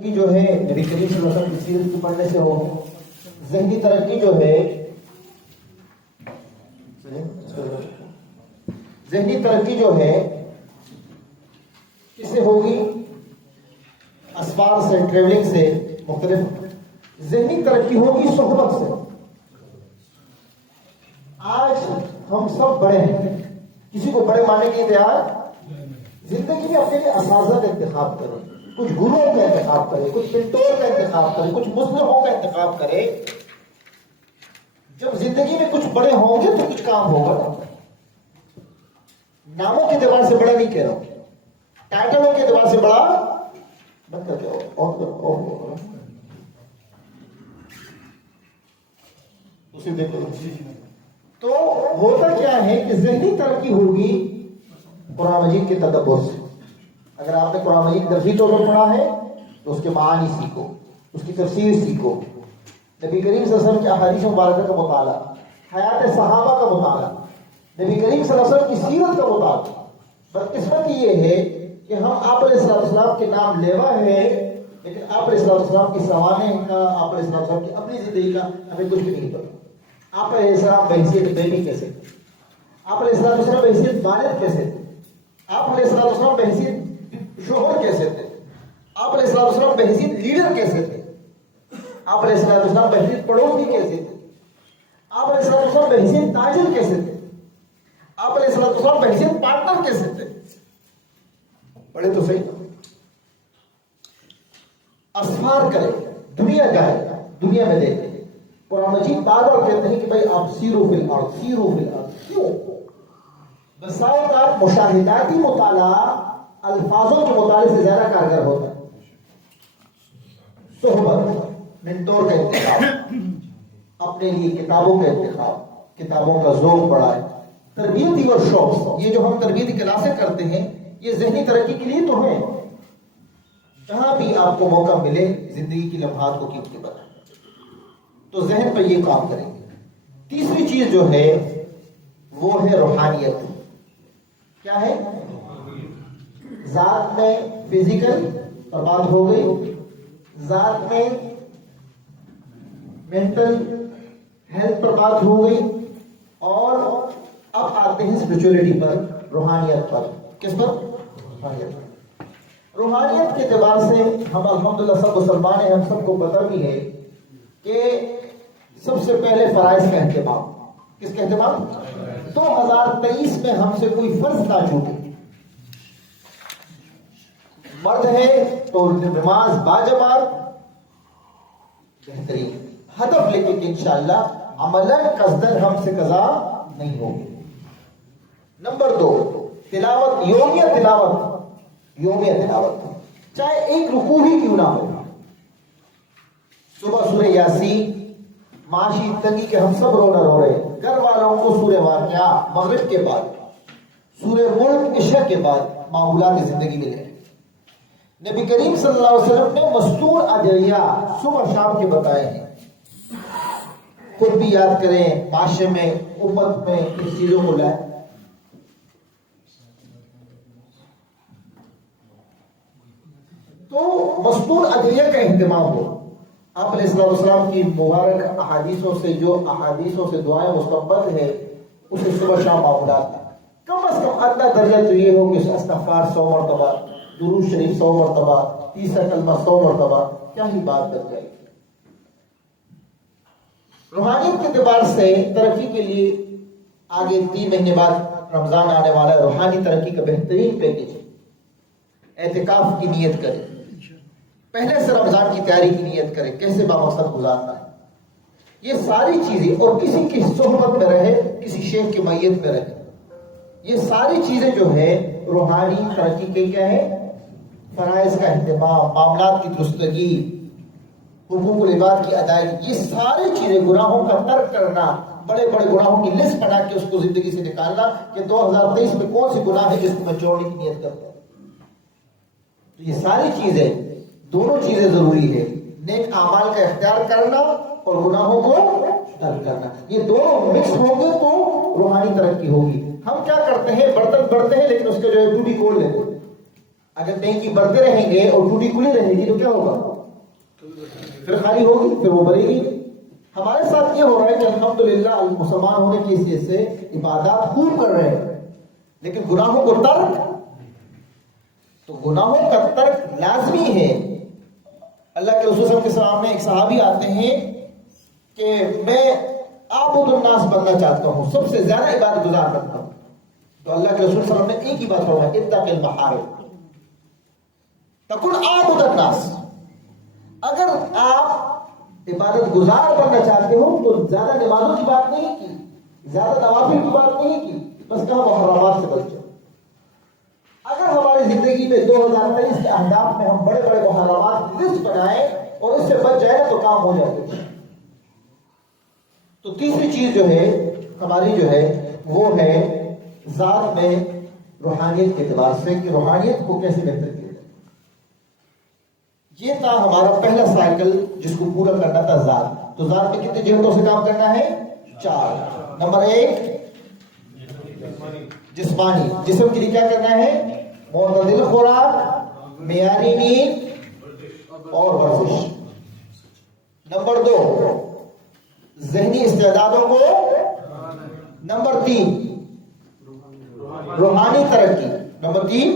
کی جو ہے نبی کریم صلی اللہ علیہ وسلم کی سیرت کو پڑھنے سے ہو. ذہنی ترقی جو ہے ذہنی ترقی جو ہے کس سے ہوگی؟ اسفار سے، ٹریولنگ سے، مختلف ذہنی ترقی ہوگی صحبت سے. آج ہم سب بڑے ہیں، کسی کو بڑے ماننے کے تیار زندگی میں اپنے لیے اساتذہ کا انتخاب کریں، کچھ گروؤں کا انتخاب کرے، کچھ پنٹور کا انتخاب کرے، کچھ مصلحوں کا انتخاب کرے. جب زندگی میں کچھ بڑے ہوں گے تو کچھ کام ہوگا. ناموں کے اعتبار سے بڑا نہیں کہہ رہا ہوں، ٹائٹلوں کے اعتبار سے بڑا مت کر کے اسے دیکھو. تو ہوتا کیا ہے کہ ذہنی ترقی ہوگی قرآن مجید کے تدبر سے. اگر آپ نے قرآن مجید درسی طور پر پڑھا ہے تو اس کے معانی سیکھو، اس کی تفسیر سیکھو، نبی کریم صلی اللہ علیہ وسلم کی احادیث مبارکہ کا مطالعہ، حیات صحابہ کا مطالعہ، نبی کریم صلی اللہ علیہ وسلم کی سیرت کا مطالعہ. بدقسمتی یہ ہے کہ ہم آپ علیہ السلام کے نام لیوا ہے، لیکن آپ علیہ السلام کی سوانح کا، آپ علیہ السلام کی اپنی زندگی کا ہمیں کچھ بھی نہیں پتا. آپ علیہ السلام بحیثیت بیٹی کیسے تھے؟ آپ علیہ السلام بحیثیت والد کیسے تھے؟ آپ علیہ السلام بحیثیت شوہر کیسے تھے؟ آپ علیہ السلام بحیثیت لیڈر کیسے تھے؟ آپ علیہ السلام بحیثیت پڑوسی کیسے تھے؟ آپ علیہ السلام بحیثیت تاجر کیسے تھے؟ آپ علیہ السلام بحیثیت پارٹنر کیسے تھے؟ بڑے تو صحیح. اسفار کرے، دنیا جائے، دنیا میں دیکھیں. قرآن مجید بار بار کہتے ہیں کہ بھائی آپ سیرو فی الارض، سیرو فی الارض. کیوں؟ بساوقات مشاہداتی مطالعہ الفاظوں کے مطالعے سے زیادہ کارگر ہوتا ہے. صحبت، منٹور کا انتخاب، اپنے لیے کتابوں کا انتخاب، کتابوں کا ذوق بڑھائے، تربیتی اور شوق. یہ جو ہم تربیتی کلاسیں کرتے ہیں یہ ذہنی ترقی کے لیے تو ہیں. جہاں بھی آپ کو موقع ملے زندگی کی لمحات کو قیمتی بنائیں، تو ذہن پر یہ کام کریں گے. تیسری چیز جو ہے وہ ہے روحانیت. کیا ہے؟ ذات میں فزیکل برباد ہو گئی، ذات میں مینٹل ہیلتھ برباد ہو گئی، اور اب آتے ہیں اسپرچولیٹی پر، روحانیت پر. کس پر؟ روحانیت. روحانیت کے اعتبار سے ہم الحمدللہ سب مسلمان ہیں. ہم سب کو پتہ بھی ہے کہ سب سے پہلے فرائض کا اہتمام. کس کا اہتمام؟ 2023 میں ہم سے کوئی فرض نہ چھوٹے. مرد ہے تو نماز باجماعت بہترین ہدف لے کے کہ انشاءاللہ عملاً قصداً ہم سے قضا نہیں ہوگی. نمبر 2، تلاوت، یومیہ تلاوت. یومیہ تلاوت چاہے ایک رکوع ہی کیوں نہ ہو. صبح سورہ یاسین، معاشی تنگی کے ہم سب رو رہے ہیں، گھر والوں کو سورہ واقعہ مغرب کے بعد، سورہ ملک عشاء کے بعد معمولات زندگی میں لے. نبی کریم صلی اللہ علیہ وسلم نے مستور ادعیہ صبح شام کے بتائے ہیں. خود بھی یاد کریں، معاشرے میں، امت میں ان چیزوں کو لائیں. تو مستور ادعیہ کا اہتمام ہو. آپ علیہ السلام کی مبارک احادیثوں سے، جو احادیثوں سے دعائیں مستنبط ہے، اسے صبح شام معمولات. کم از کم ادنا درجہ تو یہ ہو کہ استغفار 100 مرتبہ، درود شریف 100 مرتبہ، تیسرا کلمہ 100 مرتبہ. کیا ہی بات کر جائے. روحانیت کے اعتبار سے ترقی کے لیے آگے 3 مہینے بعد رمضان آنے والا ہے. روحانی ترقی کا بہترین پیکج ہے. اعتکاف کی نیت کریں، پہلے سے رمضان کی تیاری کی نیت کریں، کیسے بامقصد گزارنا ہے. یہ ساری چیزیں، اور کسی کی صحبت میں رہے، کسی شیخ کی میت میں رہے، یہ ساری چیزیں جو ہے روحانی ترقی کے کیا ہے؟ فرائض کا اہتمام، معاملات کی درستگی، حقوق العباد کی ادائیگی. یہ ساری چیزیں، گناہوں کا ترک کرنا، بڑے بڑے گناہوں کی لسٹ بنا کے اس کو زندگی سے نکالنا کہ 2023 میں کون سی گناہ ہے جس کو میں چھوڑنے کی نیت کرتا ہوں. تو یہ ساری چیزیں، دونوں چیزیں ضروری ہے. نیک اعمال کا اختیار کرنا اور گناہوں کو ترک کرنا. یہ دونوں مکس ہوں گے تو روحانی ترقی ہوگی. ہم کیا کرتے ہیں؟ برتن بڑھتے ہیں لیکن اس کے جو ہے ٹوٹی کھول لیتے ہیں. اگر ٹینکی بھرتے رہیں گے اور ٹوٹی کھلی رہے گی تو کیا ہوگا؟ پھر خالی ہوگی، پھر وہ بھرے گی۔ ہمارے ساتھ یہ ہو رہا ہے کہ الحمدللہ مسلمان ہونے کی حیثیت سے عبادات خوب کر رہے ہیں، لیکن گناہوں کو ترک، تو گناہوں کا ترک لازمی ہے۔ اللہ کے رسول صلی اللہ علیہ وسلم کے سامنے ایک صحابی آتے ہیں کہ میں عابد الناس بننا چاہتا ہوں، سب سے زیادہ عبادت گزار بنتا ہوں، تو اللہ کے رسول صلی اللہ علیہ وسلم نے ایک ہی بات فرمائی، اتق المحارم تکن عابد الناس۔ اگر آپ عبادت گزار بننا چاہتے ہو تو زیادہ نمازوں کی بات نہیں کی، زیادہ نوافل کی بات نہیں کی، بس کہا محرمات سے بچ جاؤ۔ اگر ہماری زندگی میں 2023 کے اہداف میں ہم بڑے بڑے محرمات کی لسٹ بنائیں اور اس سے بچ جائے گا تو کام ہو جائے گا۔ تو تیسری چیز جو ہے ہماری جو ہے وہ ہے ذات میں روحانیت کے اعتبار سے کہ روحانیت کو کیسے بہتر کیا جائے۔ یہ تھا ہمارا پہلا سائیکل جس کو پورا کرنا تھا ذات۔ تو ذات میں کتنے جہتوں سے کام کرنا ہے؟ 4۔ نمبر 1 جسمانی، جسم کے لیے کیا کرنا ہے؟ معتدل خوراک، معیاری نیند اور ورزش۔ نمبر 2 ذہنی استعدادوں کو۔ نمبر 3 روحانی ترقی۔ نمبر 3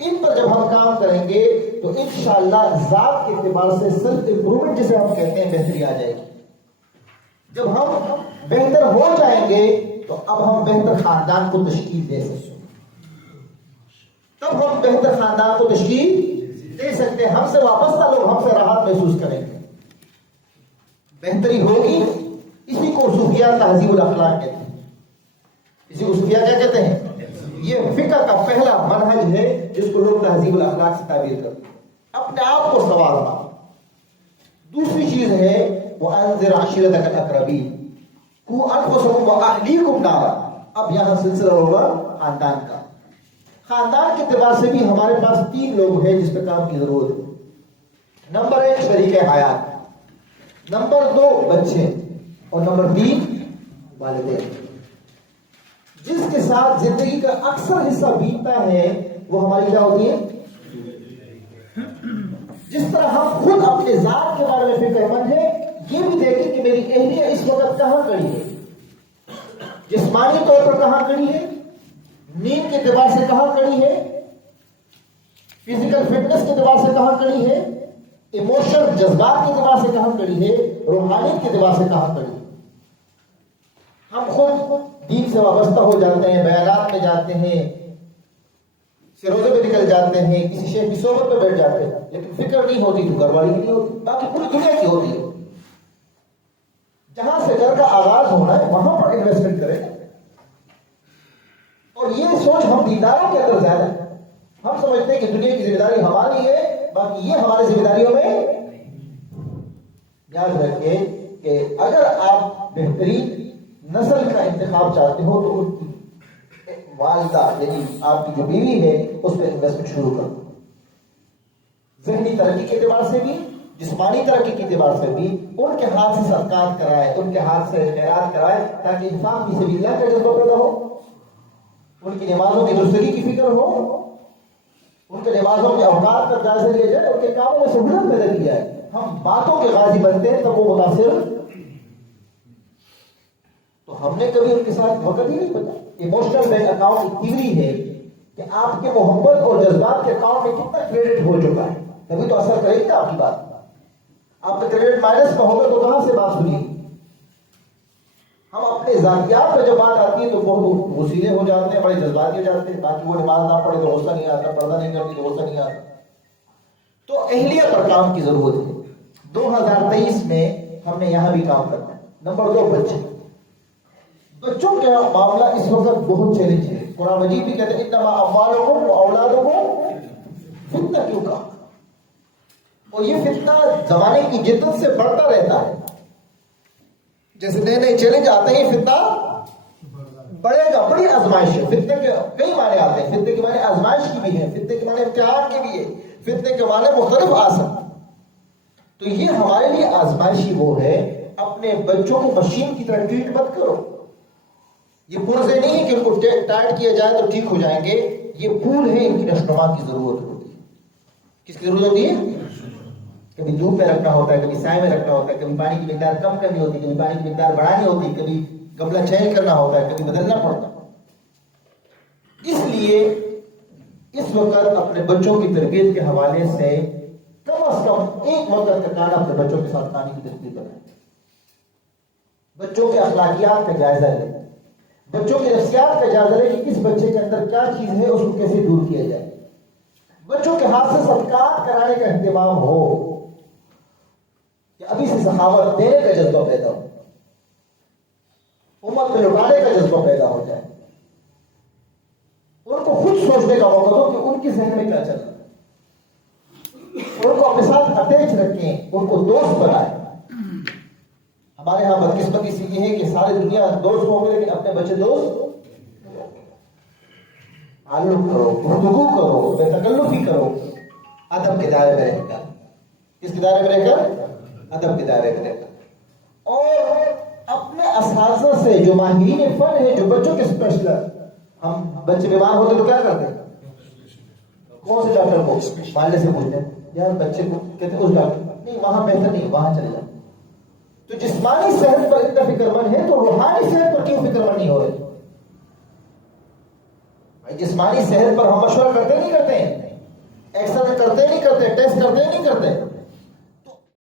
ان پر جب ہم کام کریں گے تو انشاءاللہ ذات کے اعتبار سے سیلف امپرومنٹ جسے ہم کہتے ہیں بہتری آ جائے گی۔ جب ہم بہتر ہو جائیں گے تو اب ہم بہتر خاندان کو تشکیل دے سکتے ہیں، تب ہم بہتر خاندان کو تشکیل دے سکتے ہیں۔ ہم سے وابستہ لوگ ہم سے راحت محسوس کریں گے، بہتری ہوگی۔ اسی کو صوفیہ تہذیب الاخلاق کہتے ہیں۔ اسی کو صوفیہ کیا کہتے ہیں؟ یہ فقہ کا پہلا منہج ہے جس کو لوگ تہذیب الاخلاق سے تعبیر کرتے ہیں، اپنے آپ کو سنوارنا۔ دوسری چیز ہے وَأَنذِرْ عَشِيرَتَكَ الْأَقْرَبِينَ قُوا أَنفُسَكُمْ وَأَهْلِيكُمْ نَارًا۔ اب یہاں سلسلہ ہوگا خاندان کا۔ خاندان کے اعتبار سے بھی ہمارے پاس 3 لوگ ہیں جس پہ کام کی ضرورت ہے۔ نمبر 1 شریک حیات، نمبر 2 بچے، اور نمبر 3 والدین۔ جس کے ساتھ زندگی کا اکثر حصہ بیتتا ہے وہ ہماری کیا ہوتی ہے؟ جس طرح ہم خود اپنے ذات کے بارے میں فکر مند ہیں، یہ بھی دیکھیں کہ میری اہلیہ اس وقت کہاں کھڑی ہے، جسمانی طور پر کہاں کھڑی ہے، نیند کے اعتبار سے کہاں کھڑی ہے، فزیکل فٹنس کے اعتبار سے کہاں کھڑی ہے، ایموشنل جذبات کے اعتبار سے کہاں کھڑی ہے، روحانیت کے اعتبار سے کہاں کھڑی ہے۔ ہم خود دین سے وابستہ ہو جاتے ہیں، بیانات میں جاتے ہیں، سروزے پہ نکل جاتے ہیں، کسی شیخ کی صحبت پہ بیٹھ جاتے ہیں، لیکن فکر نہیں ہوتی تو گھر والی کی نہیں ہوتی، باقی پوری دنیا کی ہوتی ہے۔ جہاں سے گھر کا آغاز ہونا ہے وہاں پر انویسٹمنٹ کریں، اور یہ سوچ ہم دینداروں کے اندر زیادہ ہے۔ ہم سمجھتے ہیں کہ دنیا کی ذمہ داری ہماری ہے، باقی یہ ہماری ذمہ داریوں میں۔ یاد رکھیں کہ اگر آپ بہترین نسل کا انتخاب چاہتے ہو تو ان کی والدہ یعنی آپ کی جو بیوی ہے اس پہ انویسٹمنٹ شروع کرو، ذہنی ترقی کے اعتبار سے بھی، جسمانی ترقی کے اعتبار سے بھی۔ ان کے ہاتھ سے صدقات کرائے، ان کے ہاتھ سے خیرات کرائے تاکہ انفاق فی سبیل اللہ کا جذبہ پیدا ہو، ان کی نمازوں کی درستگی کی فکر ہو، ان کے نمازوں کے اوقات کا جائزہ لیا جائے، ان کے کاموں میں سہولت پیدا کی جائے۔ ہم باتوں کے غازی بنتے ہیں تب وہ متاثر، تو ہم نے کبھی ان کے ساتھ وقت ہی نہیں بتا۔ ایموشنل بینک اکاؤنٹ کی تھیوری ہے کہ آپ کے محبت اور جذبات کے اکاؤنٹ میں کتنا کریڈٹ ہو چکا ہے، تبھی تو اثر کرے گی آپ کی بات۔ آپ کا کریڈٹ مائنس کا ہوگا تو کہاں سے بات سنی؟ ہم اپنے ذاتیات پہ جب بات آتی ہے تو بہت غصیلے ہو جاتے ہیں، بڑے جذباتی ہو جاتے ہیں، باقی وہ نماز نہ پڑھے تو غصہ نہیں آتا، پردہ نہیں کرتی تو غصہ نہیں آتا۔ تو اہلیہ پر کام کی ضرورت ہے۔ 2023 میں ہم نے یہاں بھی کام کرنا ہے۔ نمبر 2 بچے۔ بچوں کا معاملہ اس وقت بہت چیلنج ہے۔ قرآن مجید بھی کہتے ہیں انما اموالکم و اولادکم فتنہ، کیوں کہا؟ اور یہ فتنہ زمانے کی جدت سے بڑھتا رہتا ہے، جیسے نئے نئے چیلنج آتے ہیں فتنہ بڑھے گا۔ بڑی آزمائش ہے، فتنے کے کئی معنی آتے ہیں، فتنے کے معنی آزمائش کی بھی ہے، فتنے کے معنی امتحان کے بھی ہے، فتنے کے معنی مختلف آ سکتے۔ تو یہ ہمارے لیے آزمائش ہی وہ ہے۔ اپنے بچوں کو مشین کی طرح ٹریٹ مت کرو۔ یہ پرزے نہیں ہے کہ ان کو ٹائٹ کیا جائے تو ٹھیک ہو جائیں گے، یہ پھول ہے، ان کی نشوما کی ضرورت ہوتی ہے. کس کی ضرورت ہوتی ہے؟ کبھی دھوپ میں رکھنا ہوتا ہے، کبھی سائے میں رکھنا ہوتا ہے، کبھی پانی کی مقدار کم کرنی ہوتی ہے، کبھی پانی کی مقدار بڑھانی ہوتی ہے، کبھی گملہ چینج کرنا ہوتا ہے، کبھی بدلنا پڑتا ہے. اس لیے اس وقت اپنے بچوں کی تربیت کے حوالے سے کم از کم ایک وقت کا کھانا اپنے بچوں کے ساتھ کھانے کی تربیت بنائیں. بچوں کے اخلاقیات کا جائزہ لیں، بچوں کی نفسیات کا جائزہ لیں کہ اس بچے کے اندر کیا چیز ہے، اس کو کیسے دور کیا جائے. بچوں کے ہاتھ سے صدقات کرانے کا اہتمام ہو کہ ابھی سے سخاوت دینے کا جذبہ پیدا ہو، امت میں لٹانے کا جذبہ پیدا ہو جائے. ان کو خود سوچنے کا موقع دو کہ ان کی ذہن میں کیا چل رہا ہے. ان کو اپنے ساتھ اٹیچ رکھیں، ان کو دوست بنائیں. ہمارے ہاں بدقسمتی سے یہ ہے کہ ساری دنیا دوست ہو گئے، لیکن اپنے بچے دوست تعلق کرو، گفتگو کرو، بے تکلفی کرو، ادب کے دائرے میں رہ کر. کس کے دائرے میں رہ کر؟ ادب کے دائرے میں رہ کر. اور اپنے اساتذہ سے جو ماہرین فن ہے، جو بچوں کے اسپیشلسٹ، ہم بچے بیمار ہوتے تو کیا کرتے ہیں؟ کون سے ڈاکٹر کو؟ والے سے پوچھتے ہیں یار بچے کو، کہتے ہیں اس ڈاکٹر نہیں، وہاں بہتر نہیں، وہاں چلے جاؤ. تو جسمانی صحت پر اتنا فکر مند ہے تو روحانی صحت پر کیوں فکر مند نہیں ہو رہے؟ جسمانی صحت پر ہم مشورہ کرتے نہیں کرتے، ایکسرے کرتے نہیں کرتے، ٹیسٹ کرتے نہیں کرتے.